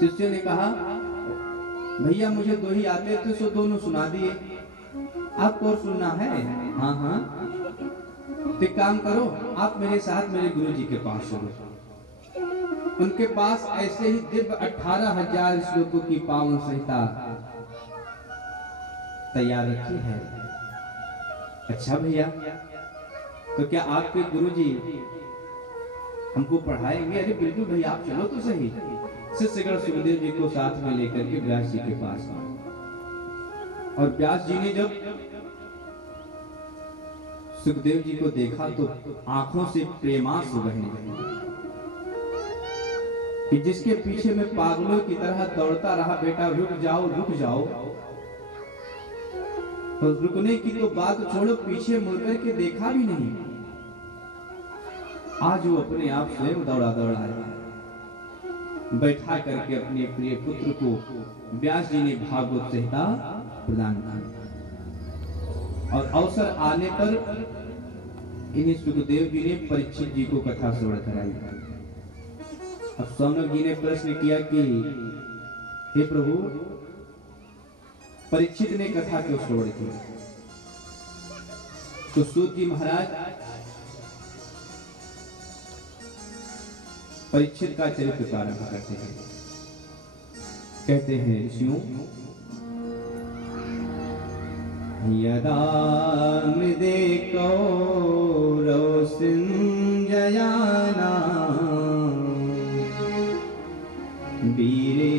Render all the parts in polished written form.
शिष्य ने कहा, भैया मुझे दो ही आते थे, सो दोनों सुना दिए, आपको और सुनना है? हाँ हाँ, तो एक काम करो, आप मेरे साथ मेरे गुरुजी के पास चलो। उनके पास ऐसे ही दिव्य 18,000 श्लोकों की पावन संहिता तैयार रखी है। अच्छा भैया, तो क्या आपके गुरुजी हमको पढ़ाएंगे? अरे बिल्कुल भैया, आप चलो तो सही। शिष्यगण सुखदेव जी को साथ में लेकर के व्यास जी के पास आए, और व्यास जी ने जब सुखदेव जी को देखा तो आंखों से प्रेमाश्रु बहने लगे कि जिसके पीछे में पागलों की तरह दौड़ता रहा, बेटा रुक जाओ रुक जाओ, तो रुकने की तो बात छोड़ो, पीछे मुड़कर के देखा भी नहीं। आज वो अपने आप स्वयं दौड़ा दौड़ा आया, बैठा करके अपने प्रिय पुत्र को व्यास जी ने भागवत संहिता प्रदान की, और अवसर आने पर इन्हीं सुखदेव जी ने परीक्षित जी को कथा श्रवण कराई। अब सौनक जी ने प्रश्न किया कि हे प्रभु, परीक्षित ने कथा क्यों श्रवण की? तो सूत जी महाराज परीक्षित का चरित्र प्रारंभ करते हैं। कहते हैं, ऋषियों, यदा मृदे कौरव सिंजयाना वीरे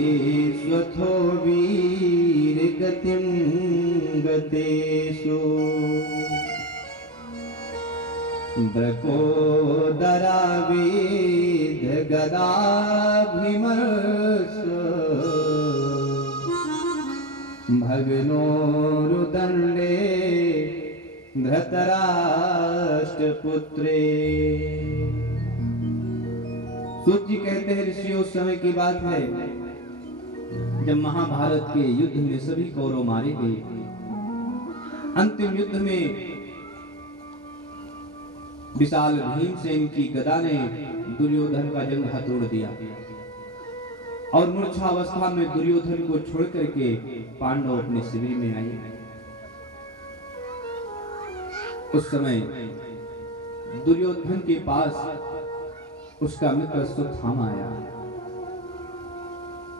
स्वथो वीर गतिं गतेषु ब्रकोदरा वेद गदा भीमर्ष भगनोरुदंडे धृतराष्ट्रपुत्रे। सूत जी कहते हैं, ऋषियों, उस समय की बात है जब महाभारत के युद्ध में सभी कौरव मारे गए। अंतिम युद्ध में विशाल भीमसेन की गदा ने दुर्योधन का जंघा तोड़ दिया, और मूर्छावस्था में दुर्योधन को छोड़ करके पांडव अपने शिविर में आए। उस समय दुर्योधन के पास उसका मित्र अश्वत्थामा आया,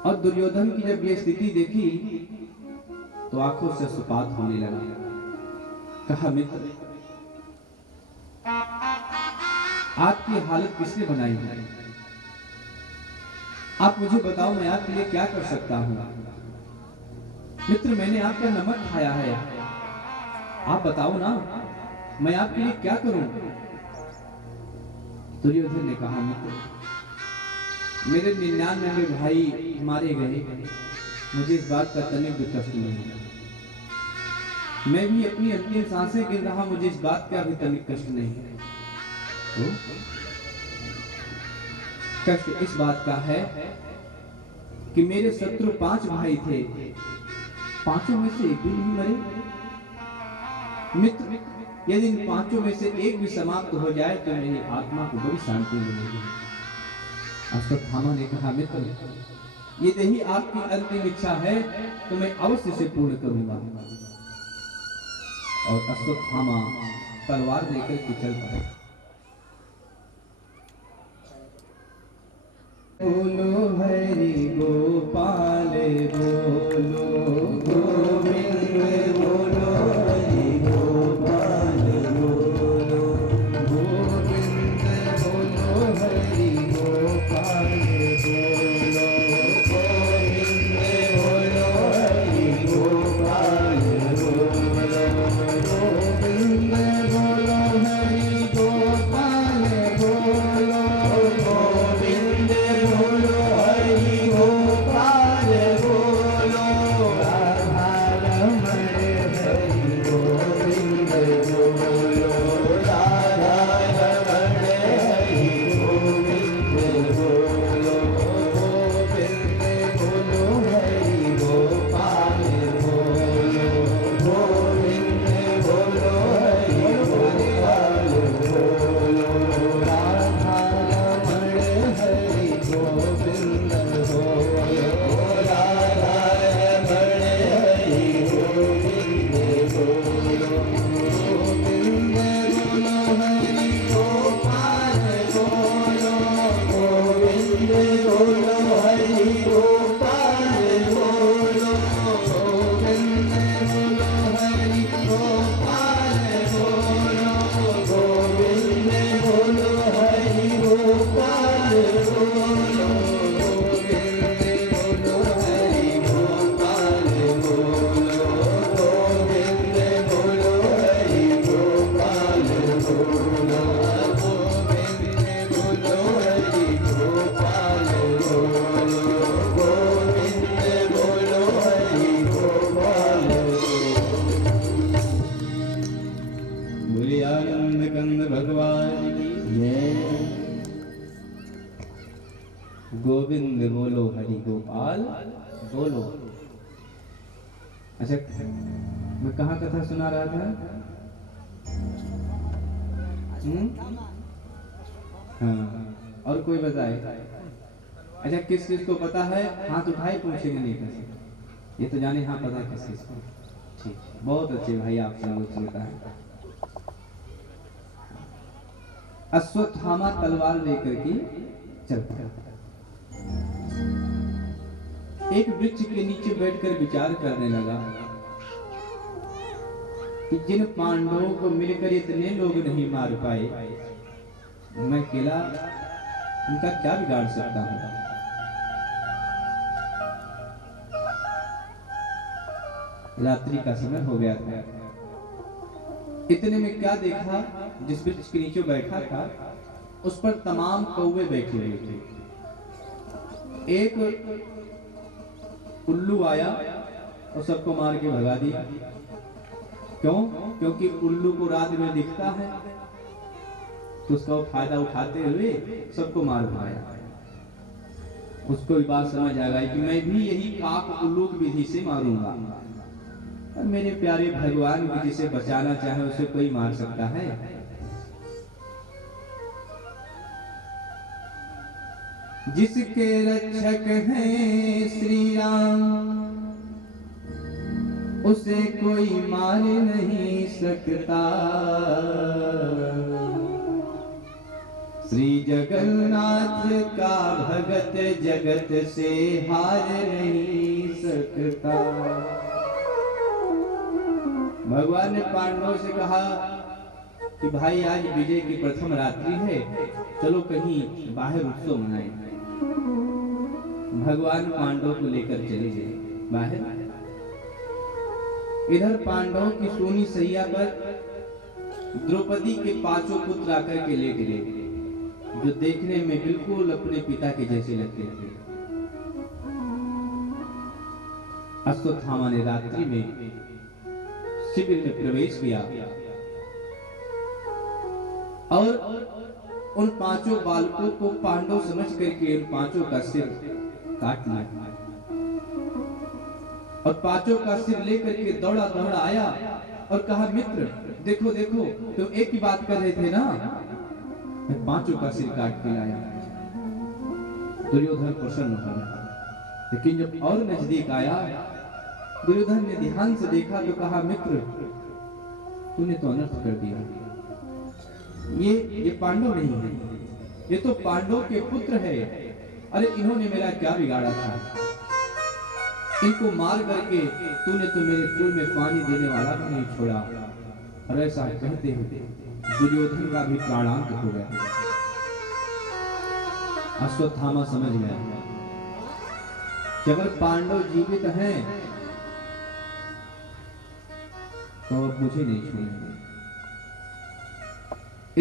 और दुर्योधन की जब ये स्थिति देखी तो आंखों से अश्रुपात होने लगा। कहा, मित्र, आपकी हालत किसने बनाई है? आप मुझे बताओ, मैं आपके लिए क्या कर सकता हूं? मित्र, मैंने आपका नमक खाया है, आप बताओ ना, मैं आपके लिए क्या करूं? दुर्योधन ने कहा, मित्र, मेरे 99 भाई मारे गए, मुझे इस बात का तनिक भी कष्ट नहीं है। मैं भी अपनी अंतिम सांसें गिन रहा, मुझे इस बात का भी तनिक कष्ट नहीं है। तो कष्ट इस बात का है कि मेरे शत्रु 5 भाई थे, 5 में से एक भी नहीं मरे। मित्र, यदि इन 5 में से एक भी समाप्त हो जाए तो मेरी आत्मा को बड़ी शांति मिलेगी। अश्वत्थामा ने कहा, मित्र, यदि आपकी अंतिम इच्छा है तो मैं अवश्य से पूर्ण करूंगा। और अश्वत्थामा तलवार लेकर के चल पड़ा। बोलो हरि गोपाल बोलो गोविंद बोलो हरि गोपाल बोलो गोविंद बोलो हरि गोपाल बोलो गोविंद बोलो हरि गोपाल बोलो गोविंद बोलो हरि गोपाल बोलो गोविंद बोलो हरि गोपाल बोलो राधा गोविंद बोलो हरि गोपाल बोलो। अच्छा, मैं कहाँ कथा सुना रहा था? हाँ, और कोई बताए? अच्छा, किस किस को पता है? हाथ उठाए, पूछेंगे नहीं कैसे? ये तो जाने हाँ पता है किस किस को। ठीक, बहुत अच्छे भाई, आप सब सुनता है। अश्वत्थामा तलवार लेकर के चलता है। एक वृक्ष के नीचे बैठकर विचार करने लगा कि जिन पांडवों को मिलकर इतने लोग नहीं मार पाए, मैं अकेला उनका क्या बिगाड़ सकता हूं? रात्रि का समय हो गया था। इतने में क्या देखा, जिस वृक्ष के नीचे बैठा था उस पर तमाम कौवे बैठे हुए थे। एक उल्लू आया और सबको मार के भगा दिया। क्यों? क्योंकि उल्लू को रात में दिखता है तो उसका फायदा उठाते हुए सबको मार भगाया। उसको भी बात समझ आ गई कि मैं भी यही काक उल्लू की विधि से मारूंगा। और मेरे प्यारे भगवान भी जिसे बचाना चाहे उसे कोई मार सकता है? जिसके रक्षक हैं श्री राम, उसे कोई मार नहीं सकता। श्री जगन्नाथ का भगत जगत से हार नहीं सकता। भगवान ने पांडवों से कहा कि भाई आज विजय की प्रथम रात्रि है, चलो कहीं बाहर उत्सव मनाएं। भगवान पांडवों को लेकर चले गए बाहर। इधर पांडवों की सोनी सैया पर द्रौपदी के पांचों पुत्र आकर के लेट गए, जो देखने में बिल्कुल अपने पिता के जैसे लगते थे। अश्वत्थामा ने रात्रि में शिविर में प्रवेश किया और उन पांचों बालकों को पांडव समझ करके उन पांचों का सिर काट लिया और पांचों का सिर लेकर के दौड़ा दौड़ा आया और कहा, मित्र देखो देखो, तुम एक ही बात कर रहे थे ना, मैं पांचों का सिर काट के लाया। दुर्योधन प्रसन्न हो गया, लेकिन जब और नजदीक आया, दुर्योधन ने ध्यान से देखा तो कहा, मित्र तूने तो अनर्थ कर दिया। ये पांडव नहीं है, ये तो पांडव के पुत्र है। अरे इन्होंने मेरा क्या बिगाड़ा था? इनको मार करके तूने तो मेरे कुल में पानी देने वाला भी नहीं छोड़ा। और ऐसा कहते हुए दुर्योधन का भी प्राणांत हो गया। अश्वत्थामा समझ गया कि अगर पांडव जीवित हैं तो अब मुझे नहीं छोड़ेंगे।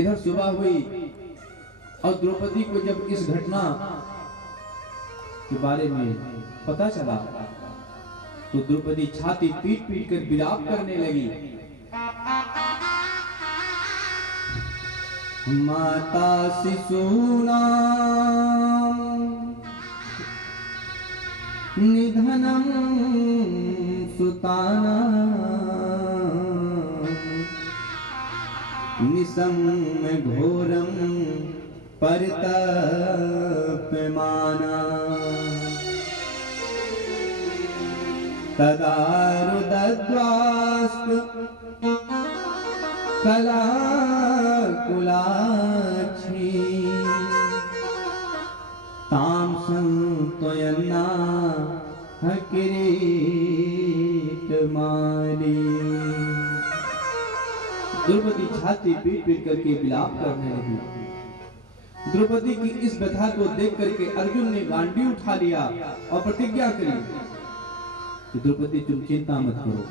इधर सुबह हुई और द्रौपदी को जब इस घटना के बारे में पता चला तो द्रौपदी छाती पीट पीट कर विलाप करने लगी। माता शिशूनां निधनं सुतानां निशम्य घोरं परितप्यमाना तदा रुदध्वास्तु कलाकुलाक्षी तां संत्वयन्नाह किरीटमाली। द्रौपदी छाती पीट पीट करके विलाप करने लगी। द्रौपदी की इस व्यथा को देख करके अर्जुन ने गांडी उठा लिया और प्रतिज्ञा करी कि द्रौपदी तुम चिंता मत करो,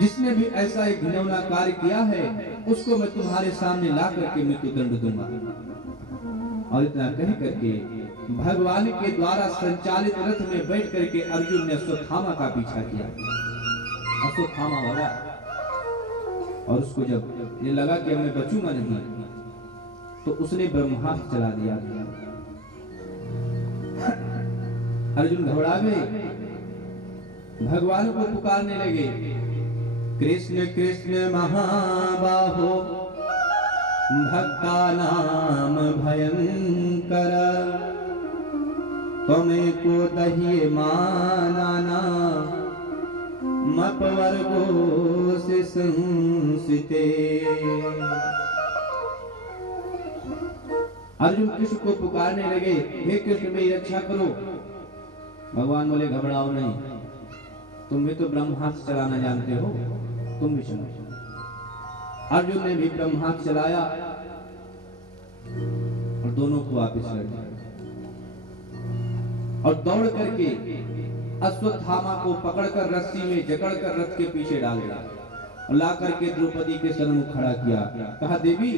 जिसने भी ऐसा एक घिनौना कार्य किया है उसको मैं तुम्हारे सामने ला करके मृत्युदंड दूंगा। और इतना कह करके भगवान के द्वारा संचालित रथ में बैठ करके अर्जुन ने अश्वत्थामा का पीछा किया। अश्वत्थामा वाला, और उसको जब ये लगा कि मैं बचूंगा नहीं तो उसने ब्रह्मास्त्र चला दिया। अर्जुन घबरा गए, भगवान को पुकारने लगे, कृष्ण कृष्ण महाबाहो भक्तानाम भयंकर, त्वमेको दह्ये मानाना मपवर्गो से संसिते। अर्जुन कृष्ण को पुकारने लगे, हे कृष्ण मेरी रक्षा करो। भगवान बोले घबराओ नहीं, तुम भी तो ब्रह्मास्त्र चलाना जानते हो, तुम भी चलो। अर्जुन ने भी ब्रह्मास्त्र चलाया और दोनों को वापस लड़ दिया और दौड़ करके अश्वत्थामा को पकड़कर रस्सी में जकड़कर रथ के पीछे डाल दिया और ला करके द्रौपदी के सन्मुख खड़ा किया। कहा, देवी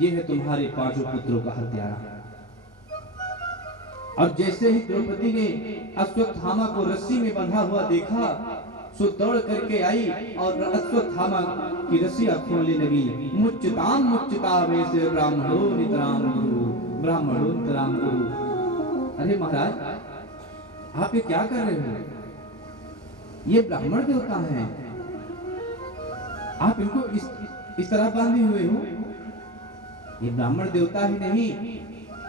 ये है तुम्हारे 5 पुत्रों का हत्यारा। और जैसे ही द्रौपदी ने अश्वत्थामा को रस्सी में बंधा हुआ देखा सो दौड़ करके आई और अश्वत्थामा की रस्सी खोलने लगी। मुच्यताम मुच्यतामे से ब्राह्मणो नितराम गुरु, ब्राह्मणो नितराम गुरु। अरे महाराज आप ये क्या कर रहे हो? ये ब्राह्मण देवता हैं, आप इनको इस तरह बांधे हुए हो। ये ब्राह्मण देवता ही नहीं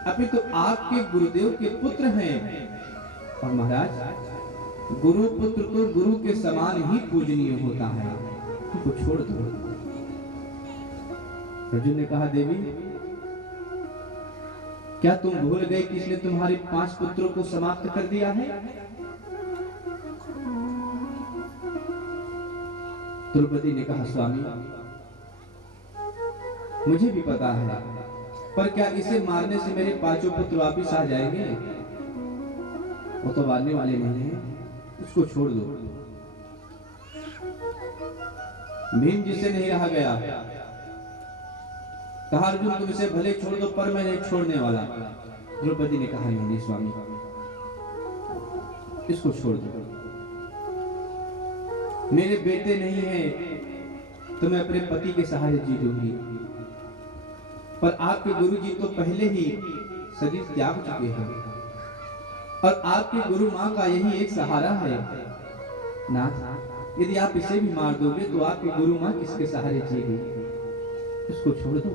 अभी तो आपके गुरुदेव के पुत्र हैं। और महाराज गुरु पुत्र तो गुरु के समान ही पूजनीय होता है, इनको छोड़ दो। अर्जुन ने कहा, देवी क्या तुम भूल गए कि इसने तुम्हारे 5 पुत्रों को समाप्त कर दिया है? द्रौपदी ने कहा, स्वामी मुझे भी पता है, पर क्या इसे मारने से मेरे 5 पुत्र वापिस आ जाएंगे? वो तो मारने वाले नहीं हैं, उसको छोड़ दो। भीम जी से नहीं रहा गया, कहा अर्जुन तुम इसे भले छोड़ दो पर मैं नहीं छोड़ने वाला। द्रौपदी ने कहा, नहीं स्वामी इसको छोड़ दो, मेरे बेटे नहीं है तो मैं अपने पति के सहारे जी लूंगी, पर आपके गुरुजी तो पहले ही शरीर त्याग चुके हैं और आपकी गुरु माँ का यही एक सहारा है। नाथ यदि आप इसे भी मार दोगे तो आपकी गुरु माँ किसके सहारे जिएगी? इसको छोड़ दो।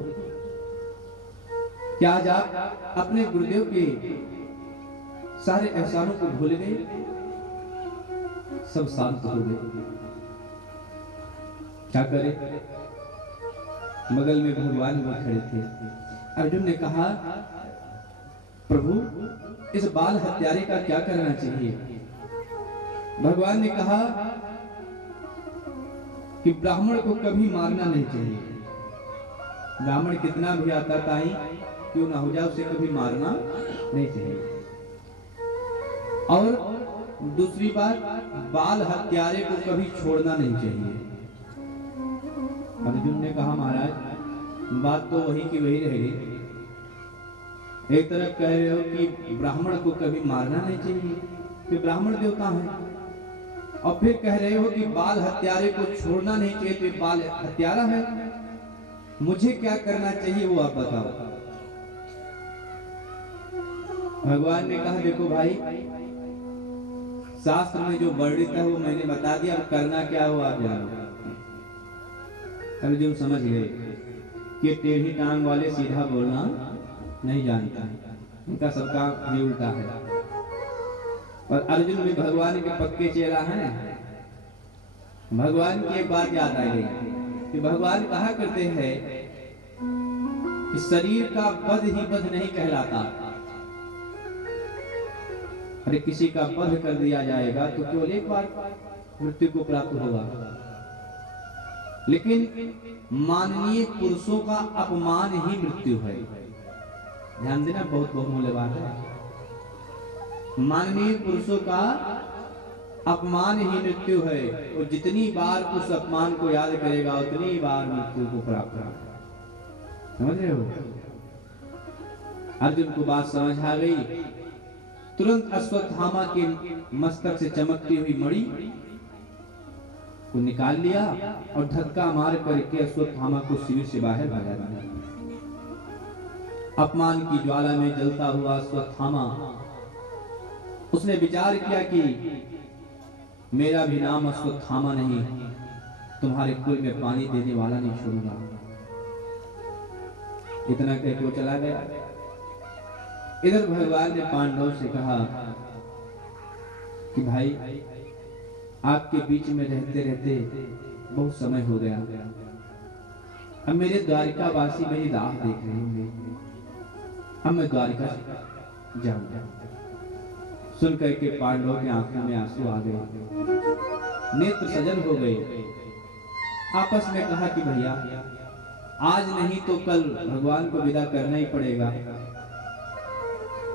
क्या आज आप अपने गुरुदेव के सारे एहसानों को भूल गए? सब शांत हो गए। क्या करे? बगल में भगवान वो खड़े थे। अर्जुन ने कहा, प्रभु इस बाल हत्यारे का क्या करना चाहिए? भगवान ने कहा कि ब्राह्मण को कभी मारना नहीं चाहिए। ब्राह्मण कितना भी आता ताई क्यों ना हो जाए, उसे कभी मारना नहीं चाहिए। और दूसरी बात, बाल हत्यारे को कभी छोड़ना नहीं चाहिए। अर्जुन ने कहा, महाराज बात तो वही की वही रहेगी। एक तरफ कह रहे हो कि ब्राह्मण को कभी मारना नहीं चाहिए कि ब्राह्मण देवता है, और फिर कह रहे हो कि बाल हत्यारे को छोड़ना नहीं चाहिए तो बाल हत्यारा है। मुझे क्या करना चाहिए वो आप बताओ। भगवान ने कहा, देखो भाई शास्त्र में जो वर्णित है वो मैंने बता दिया, अब करना क्या हो आप जानो। अर्जुन समझ गए कि टेढ़ी टांग वाले सीधा बोलना नहीं जानता है, उनका सबका भी उल्टा है। और अर्जुन भी भगवान के पक्के चेला हैं। भगवान की एक बात याद आ गई कि भगवान कहा करते हैं कि शरीर का वध ही वध नहीं कहलाता। अरे किसी का वध कर दिया जाएगा तो केवल एक बार मृत्यु को प्राप्त होगा, लेकिन माननीय पुरुषों का अपमान ही मृत्यु है। ध्यान देना, बहुत बहुमूल्य बात है। माननीय पुरुषों का अपमान ही मृत्यु है, और जितनी बार उस अपमान को याद करेगा उतनी बार मृत्यु को प्राप्त होगा। समझ रहे हो? अर्जुन को बात समझ आ गई। तुरंत अश्वत्थामा के मस्तक से चमकती हुई मणि को निकाल लिया और धक्का मार करके अश्वत्थामा को शिविर से बाहर भगा दिया। अपमान की ज्वाला में जलता हुआ अश्वत्थामा, उसने विचार किया कि मेरा भी नाम अश्वत्थामा नहीं, तुम्हारे कुल में पानी देने वाला नहीं छोड़ूंगा। इतना कहकर वो चला गया। इधर भगवान ने पांडव से कहा कि भाई, आपके बीच में रहते रहते बहुत समय हो गया, अब मेरे द्वारिका वासी मेरी राह देख रहे होंगे, अब मैं द्वारिका जाऊंगा। सुन करके पांडवों की आंखों में आंसू आ गए, नेत्र सजल हो गए। आपस में कहा कि भैया, आज नहीं तो कल भगवान को विदा करना ही पड़ेगा,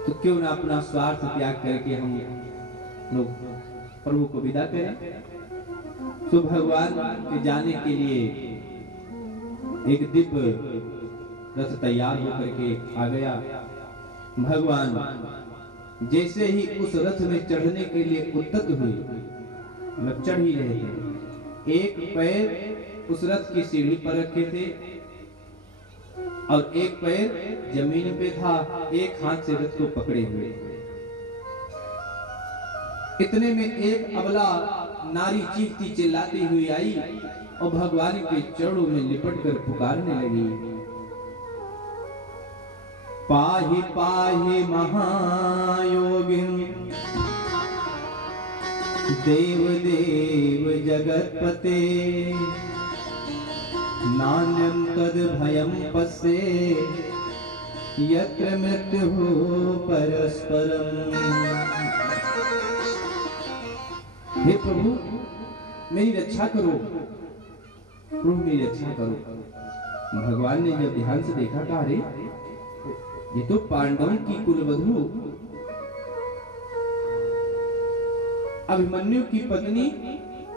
तो क्यों ना अपना स्वार्थ त्याग करके हम लोग प्रभु को विदा करें। तो भगवान के जाने के लिए एक दिव्य रथ तैयार होकर के आ गया। भगवान जैसे ही उस रथ में चढ़ने के लिए उद्यत हुए, मतलब चढ़ ही रहे थे, एक पैर उस रथ की सीढ़ी पर रखे थे और एक पैर जमीन पे था, एक हाथ से रथ को पकड़े हुए। इतने में एक अबला नारी चीखती चिल्लाती हुई आई और भगवान के चरणों में लिपट कर पुकारने लगी, पाहि पाहि महायोगिन देव देव जगतपते, नान्यं तद भयं पश्ये यत्र मृत्युः परस्परम्। हे प्रभु, मेरी रक्षा करो, प्रभु मेरी रक्षा करो। भगवान ने जब ध्यान से देखा, कहा अरे ये तो पांडवों की कुलवधू अभिमन्यु की पत्नी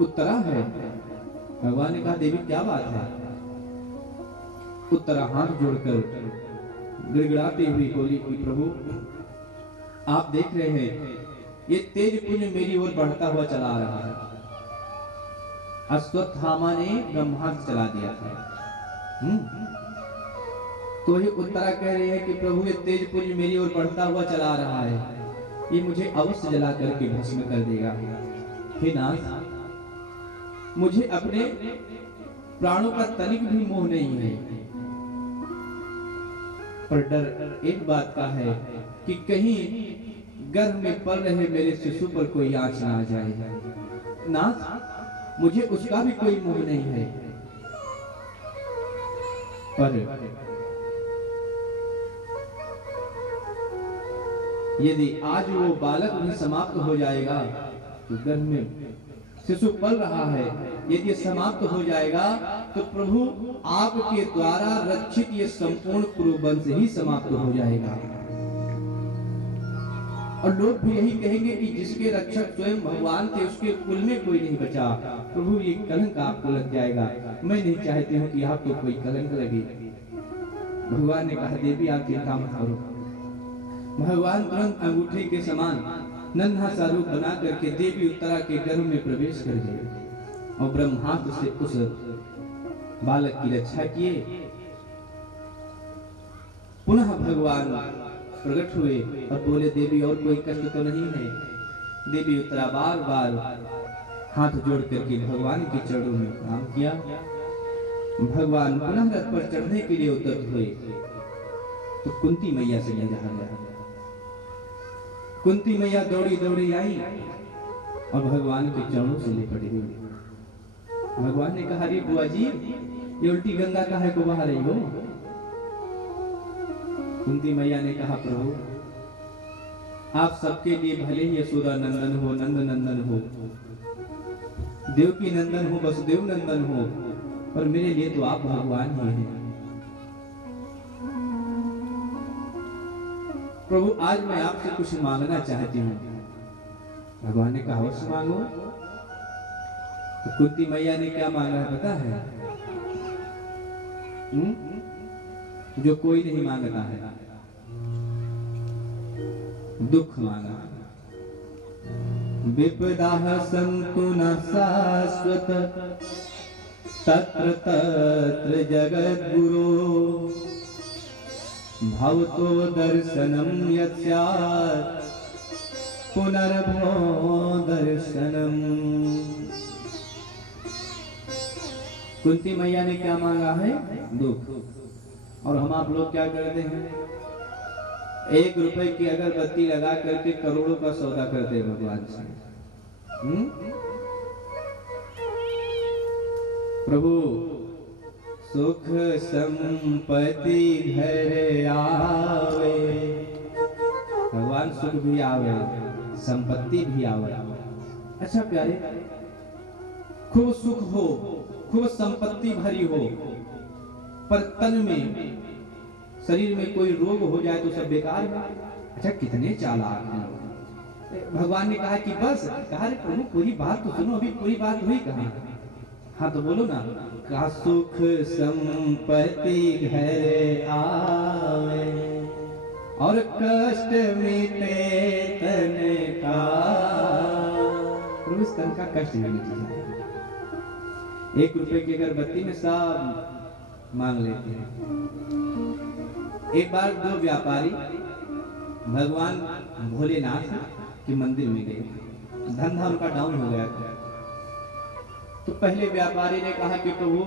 उत्तरा है। भगवान ने कहा देवी क्या बात है? उत्तरा हाथ जोड़कर गिड़गिड़ाती हुई बोली कि प्रभु, आप देख रहे हैं ये तेज पुंज मेरी ओर बढ़ता हुआ चला आ रहा है। अश्वत्थामा ने ब्रह्मास्त्र चला दिया था। तो ये उत्तरा कह रही है कि प्रभु ये तेज पुंज मेरी ओर बढ़ता हुआ चला आ रहा है, ये मुझे अवश्य जला करके भस्म कर देगा। हे नाथ, मुझे अपने प्राणों का तनिक भी मोह नहीं है, पर डर एक बात का है कि कहीं गर्भ में पल रहे मेरे शिशु पर कोई आंच ना आ जाए। नाथ, मुझे उसका भी कोई मोह नहीं है, पर यदि आज वो बालक भी समाप्त हो जाएगा तो गर्भ में शिशु पल रहा है, यदि समाप्त हो जाएगा तो प्रभु आपके द्वारा रक्षित ये संपूर्ण कुरुवंश ही समाप्त हो जाएगा। और लोग भी यही कहेंगे कि जिसके रक्षक स्वयं भगवान थे उसके कुल में कोई नहीं बचा। प्रभु ये कलंक आपको लग जाएगा, मैं नहीं चाहती हूँ कि आपको कोई कलंक लगे। भगवान ने कहा देवी आप चिंता मत करो। भगवान तुरंत अंगूठे के समान नन्हा सा रूप बना करके देवी उत्तरा के गर्भ में प्रवेश कर गए और ब्रह्मास्त्र से उस बालक की रक्षा किए। पुनः भगवान प्रकट हुए और बोले देवी और कोई कष्ट तो नहीं है। देवी उत्तरा बार बार हाथ जोड़ करके भगवान के चरणों में प्रणाम किया। भगवान पुनः रथ पर चढ़ने के लिए उद्यत हुए तो कुंती मैया से ले रहा गया। कुंती मैया दौड़ी दौड़ी आई और भगवान के चरणों से लिपट गई। भगवान ने कहा रे बुआ जी, ये उल्टी गंगा काहे को बहा रही हो? कुंती मैया ने कहा प्रभु, आप सबके लिए भले ही यशोदा नंदन हो, नंद नंदन हो, देवकी नंदन हो, वसुदेव नंदन हो, पर मेरे लिए तो आप भगवान ही हैं। प्रभु आज मैं आपसे कुछ मांगना चाहती हूँ। भगवान ने कहा अवश्य मांगो। तो कुंती मैया ने क्या मांगा है पता है? जो कोई नहीं मांगता है, दुख मांगा। विपदा संतु न शाश्वत तत्र तत्र जगद्गुरो भवतो दर्शनम यस्यात् पुनर्भवो दर्शनम। कुंती मैया ने क्या मांगा है? दुख। और हम आप लोग क्या करते हैं? 1 रुपए की अगरबत्ती लगा करके करोड़ों का सौदा करते हैं भगवान से। प्रभु सुख संपत्ति घर आवे, भगवान सुख भी आवे, संपत्ति भी आवे। अच्छा प्यारे, खूब सुख हो, खूब संपत्ति भरी हो, पर तन में, शरीर में कोई रोग हो जाए तो सब बेकार है। अच्छा कितने चालाक हैं। भगवान ने कहा कि बस, कहा रे प्रभु पूरी बात तो सुनो, अभी पूरी बात हुई कहाँ? हाँ तो बोलो ना। का सुख संपत्ति घर आवे और कष्ट मिटे तन का। प्रभु इस तन का कष्ट मिटना चाहिए। 1 रुपए की अगरबत्ती में सब मांग लेते हैं। एक बार 2 व्यापारी भगवान भोलेनाथ के मंदिर में गए। धंधा उनका डाउन हो गया था। तो पहले व्यापारी ने कहा कि प्रभु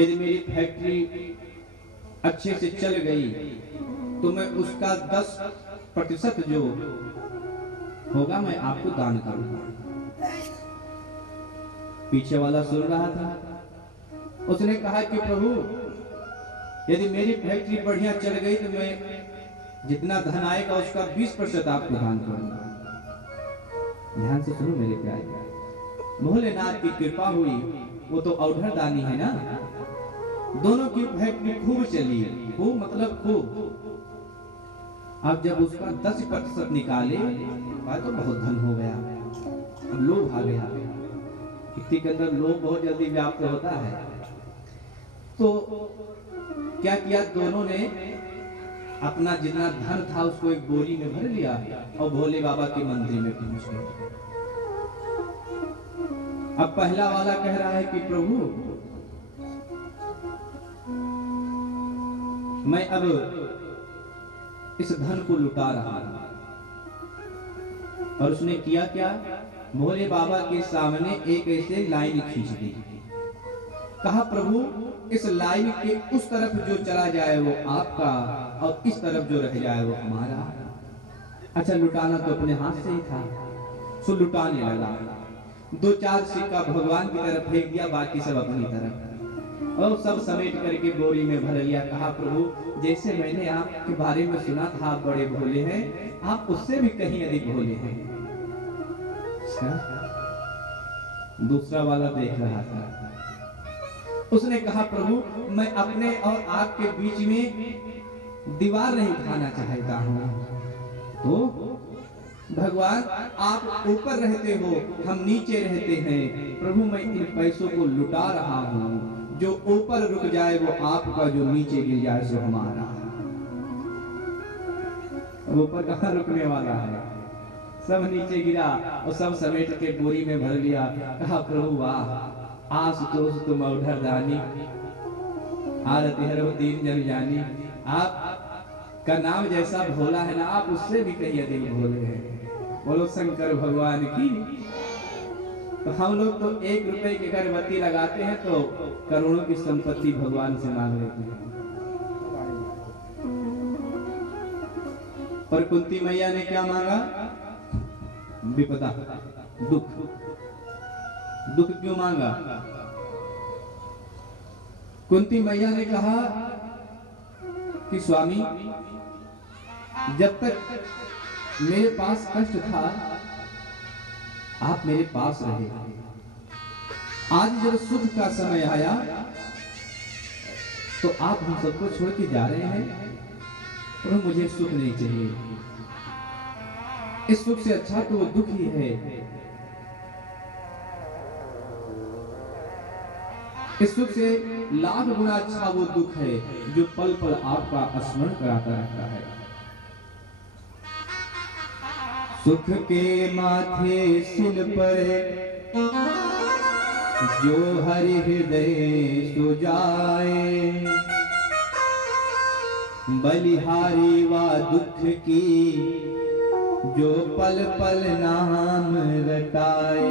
यदि मेरी फैक्ट्री अच्छे से चल गई तो मैं उसका 10% जो होगा मैं आपको दान करूंगा। पीछे वाला सुन रहा था। उसने कहा कि प्रभु यदि मेरी फैक्ट्री बढ़िया चल गई तो मैं जितना धन आएगा उसका 20% आपको दान करूंगा। ध्यान से सुनो मेरे प्यारे, भोलेनाथ की कृपा हुई, वो तो औढ़र दानी है ना। दोनों की फैक्ट्री खूब चली, खूब मतलब खूब। अब जब उसका 10% निकाले तो बहुत धन हो गया। अब लोभ आ गया। किसी के अंदर लोभ बहुत जल्दी व्याप्त होता है। तो क्या किया, दोनों ने अपना जितना धन था उसको एक बोरी में भर लिया और भोले बाबा के मंदिर में पहुंच गए। अब पहला वाला कह रहा है कि प्रभु मैं अब इस धन को लुटा रहा हूं। और उसने किया क्या, भोले बाबा के सामने एक ऐसे लाइन खींच दी। कहा प्रभु इस लाइन के उस तरफ जो चला जाए वो आपका और इस तरफ जो रह जाए वो हमारा। अच्छा लुटाना तो अपने हाथ से ही था। सो लुटाने लगा। 2-4 सिक्का भगवान की तरफ फेंक दिया, बाकी सब अपनी तरफ, और सब समेट करके बोरी में भर लिया। कहा प्रभु जैसे मैंने आपके बारे में सुना था आप बड़े भोले हैं, आप उससे भी कहीं अधिक भोले हैं। दूसरा वाला देख रहा था। उसने कहा प्रभु मैं अपने और आपके बीच में दीवार नहीं उठाना चाहता हूं। तो भगवान आप ऊपर रहते हो, हम नीचे रहते हैं। प्रभु मैं इन पैसों को लुटा रहा हूं, जो ऊपर रुक जाए वो आपका, जो नीचे गिर जाए सो हमारा। ऊपर कहां रुकने वाला है, सब नीचे गिरा और सब समेट के बोरी में भर लिया। कहा प्रभु वाह आशुतोष तुम औढ़र दानी, आरती हर दीन जन जानी। आप का नाम जैसा भोला है ना, आप उससे भी कहीं अधिक भोले हैं। बोलो शंकर भगवान की। तो हम लोग तो 1 रुपए की अगरबत्ती लगाते हैं तो करोड़ों की संपत्ति भगवान से मांग लेते हैं। और कुंती मैया ने क्या मांगा? विपदा, दुख। दुख क्यों मांगा? कुंती मैया ने कहा कि स्वामी जब तक मेरे पास कष्ट था आप मेरे पास रहे, आज जब सुख का समय आया तो आप हम सबको छोड़ के जा रहे हैं, और मुझे सुख नहीं चाहिए। इस सुख से अच्छा तो वो दुख ही है। इस सुख से लाख गुना अच्छा वो दुख है जो पल पल आपका स्मरण कराता रहता है। सुख के माथे सिल पर जो हरि हृदय सो जाए, बलिहारी वा दुख की जो पल पल नाम रटाए।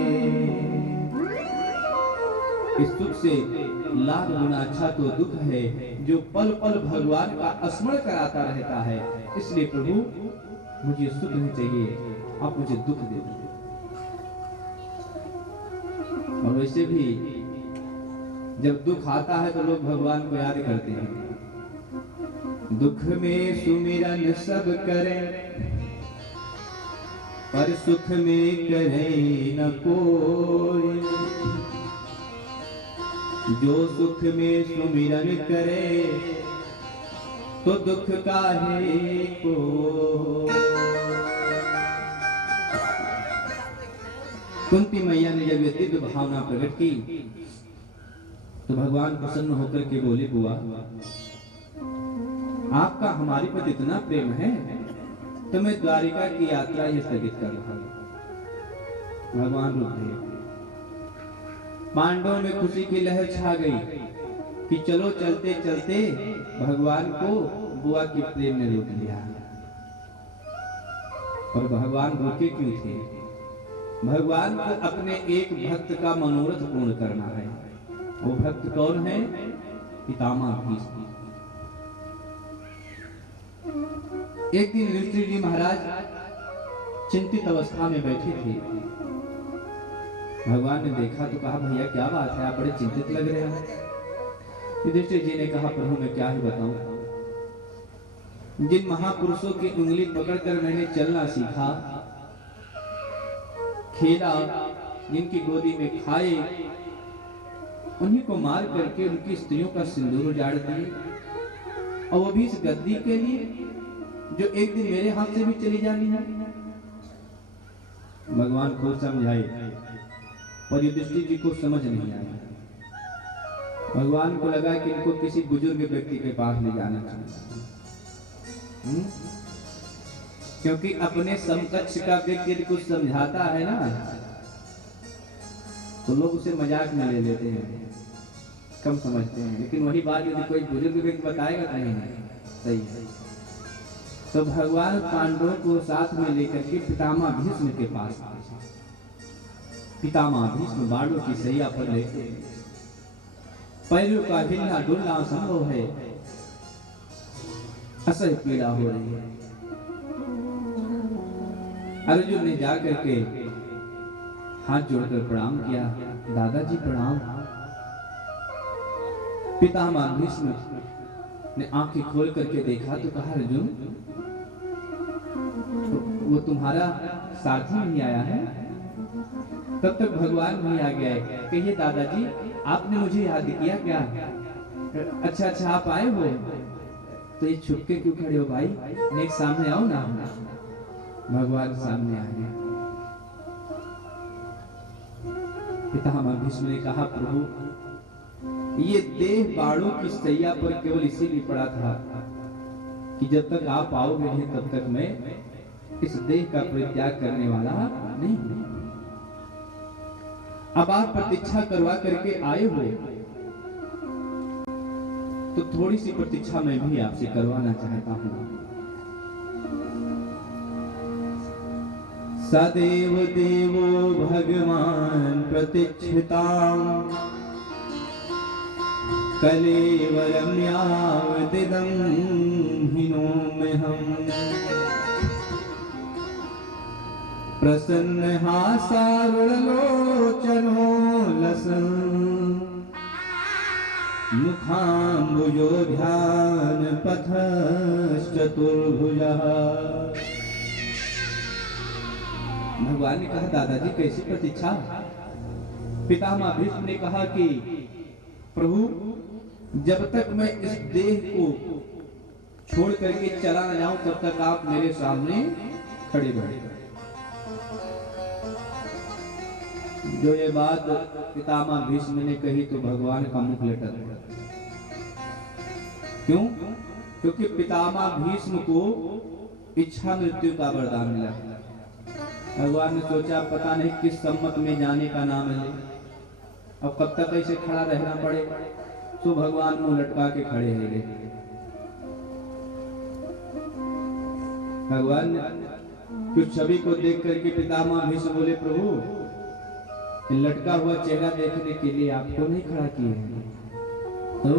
इस सुख से लाख गुना अच्छा तो दुख है जो पल पल भगवान का स्मरण कराता रहता है। इसलिए प्रभु मुझे सुख नहीं चाहिए, आप मुझे दुख दे दीजिए। और वैसे भी जब दुख आता है तो लोग भगवान को याद करते हैं। दुख में सुमिरन सब करें पर सुख में करे न कोई, जो सुख में सुमिरन करे तो दुख काहे को। कुंती मैया ने जब ये दिव्य भावना प्रकट की तो भगवान प्रसन्न होकर के बोले, बुआ आपका हमारे प्रति इतना प्रेम है तो मैं द्वारिका की यात्रा ही स्थगित कर रहा हूं। भगवान रुक गए। पांडवों में खुशी की लहर छा गई कि चलो चलते चलते भगवान को बुआ की प्रेम ने रोक लिया। और भगवान रुके क्यों थे? भगवान को अपने एक भक्त का मनोरथ पूर्ण करना है। वो भक्त कौन है? पितामह भीष्म। एक दिन युधिष्ठिर जी महाराज चिंतित अवस्था में बैठे थे। भगवान ने देखा तो कहा, भैया क्या बात है, आप बड़े चिंतित लग रहे हैं। युधिष्ठिर जी ने कहा, प्रभु मैं क्या ही बताऊं, जिन महापुरुषों की उंगली पकड़कर मैंने चलना सीखा, खेला, जिनकी गोदी में खाए, उन्हीं को मार करके उनकी स्त्रियों का सिंदूर उजाड़ दिए, और वो भी इस गद्दी के लिए जो एक दिन मेरे हाथ से भी चली जानी है। भगवान को समझाए और युधिष्ठिर जी को समझ नहीं आया। भगवान को लगा कि इनको किसी बुजुर्ग व्यक्ति के पास ले जाना चाहिए, क्योंकि अपने समकक्ष का व्यक्ति यदि कुछ समझाता है ना तो लोग उसे मजाक में ले लेते हैं, कम समझते हैं। लेकिन वही बात यदि कोई बुजुर्ग व्यक्ति बताएगा तो नहीं सही है। तो भगवान पांडवों को साथ में लेकर के पितामह भीष्म के पास आए। पितामह भीष्म बाणों की सैया पर लेटे, पैरों का हिलना डुलना असंभव है, असह्य पीड़ा हो रही है। अर्जुन ने जाकर के हाथ जोड़कर प्रणाम किया, दादाजी प्रणाम। पितामह भीष्म ने आंखें खोल करके देखा तो कहा, अर्जुन वो तुम्हारा सारथी नहीं आया है? तब तक भगवान वहीं आ गया है। कहिए दादाजी आपने मुझे याद किया क्या? अच्छा आप आए हो, तो ये छुप के क्यों खड़े हो भाई, नेक सामने आओ ना। भगवान सामने आ गए। पितामह भीष्म ने कहा, प्रभु ये देह बाणों की सैया पर केवल इसीलिए पड़ा था कि जब तक आप आओगे नहीं तब तक मैं इस देह का परित्याग करने वाला नहीं। अब आप प्रतीक्षा करवा करके आए हो तो थोड़ी सी प्रतीक्षा मैं भी आपसे करवाना चाहता हूं। सदैव देवो भगवान प्रतीक्षिताम् कलेवरं यावदिदं हिनोम्यहम् प्रसन्न हासारुणलोचनो लसन् मुखाम्बुजो ध्यान पथश्चतुर्भुजः। भगवान ने कहा, दादाजी कैसी प्रतीक्षा? पितामह भीष्म ने कहा कि प्रभु जब तक मैं इस देह को छोड़ करके चला न जाऊं तब तक आप मेरे सामने खड़े रहे। जो ये बात पितामह भीष्म ने कही तो भगवान का मुख लटक गया। क्यों? क्योंकि पितामह भीष्म को इच्छा मृत्यु का वरदान मिला। भगवान ने सोचा पता नहीं किस सम्मत में जाने का नाम है, अब कब तक ऐसे खड़ा रहना पड़े, तो भगवान मुंह लटका के खड़े हो गए। भगवान कुछ छवि को देख करके पितामह भीष्म बोले प्रभु लटका हुआ चेहरा देखने के लिए आपको नहीं खड़ा किए हैं, तो